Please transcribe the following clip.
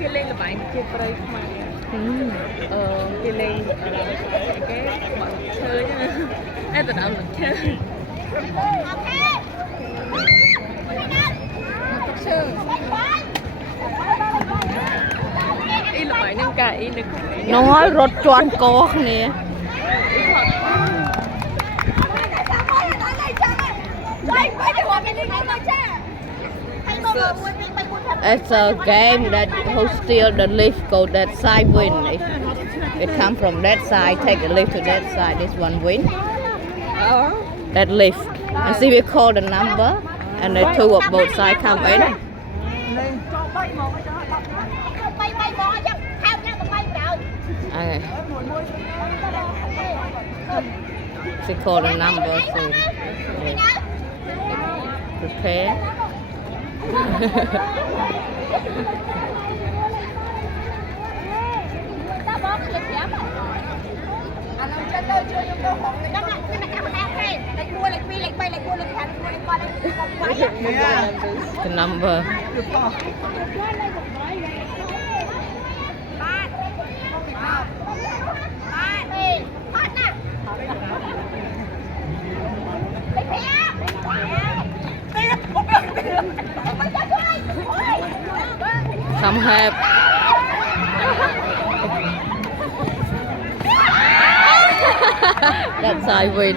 គេលេងល្បែងជាប្រៃខ្មែរគេលេងគេបត់ឈើចឹងតែដណ្ដើមឈើឈើអីល្បែងហ្នឹងកាអីនៅនោះហើយរត់ជន់កោគ្នា It's a game that who steal the lift go that side win. It come from that side, take the lift to that side. This one win. That lift. And see we call the number, and the two of both side come in. Okay. She call the number. So prepare. The number. Come have. That's I win.